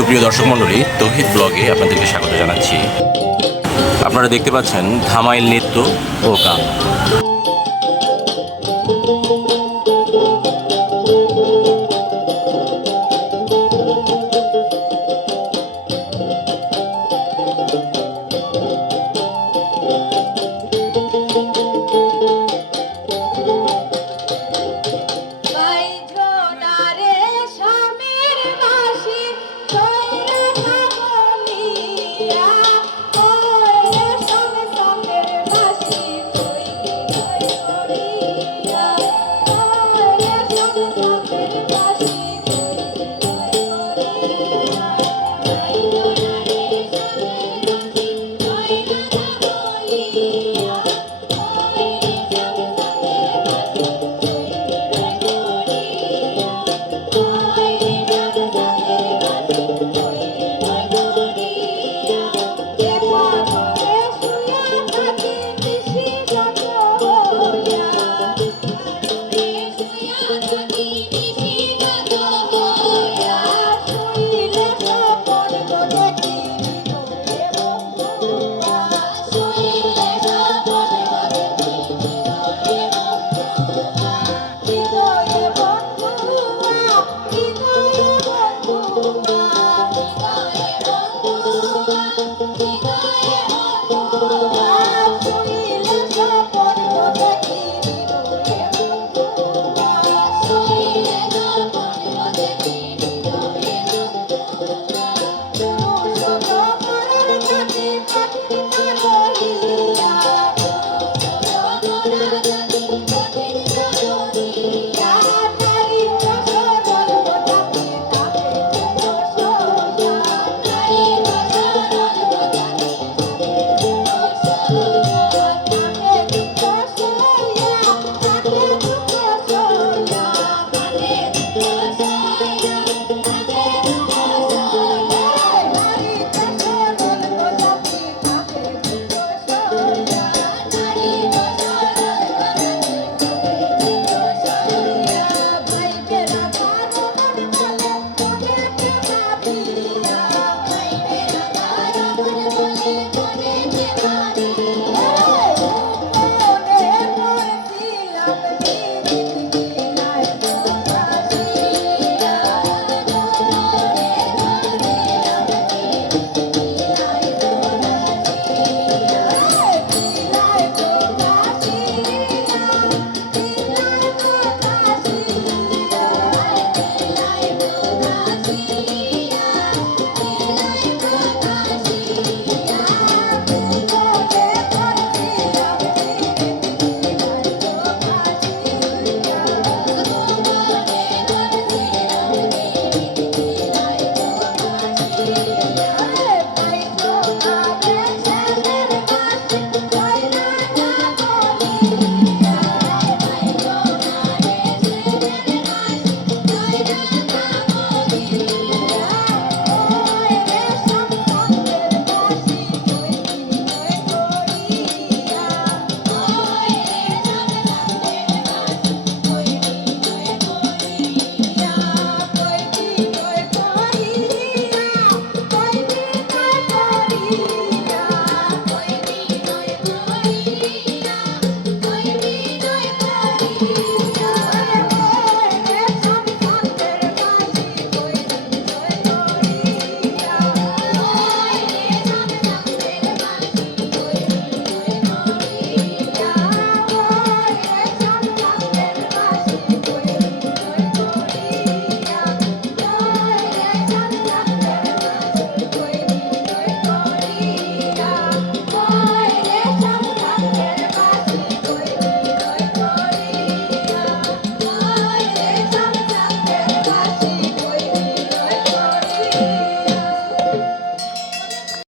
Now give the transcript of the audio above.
সুপ্রিয় দর্শক মন্ডলী তৌহিদ ব্লগে আপনাদেরকে স্বাগত জানাচ্ছি। আপনারা দেখতে পাচ্ছেন ধামাইল নৃত্য ও গান। Hallelujah.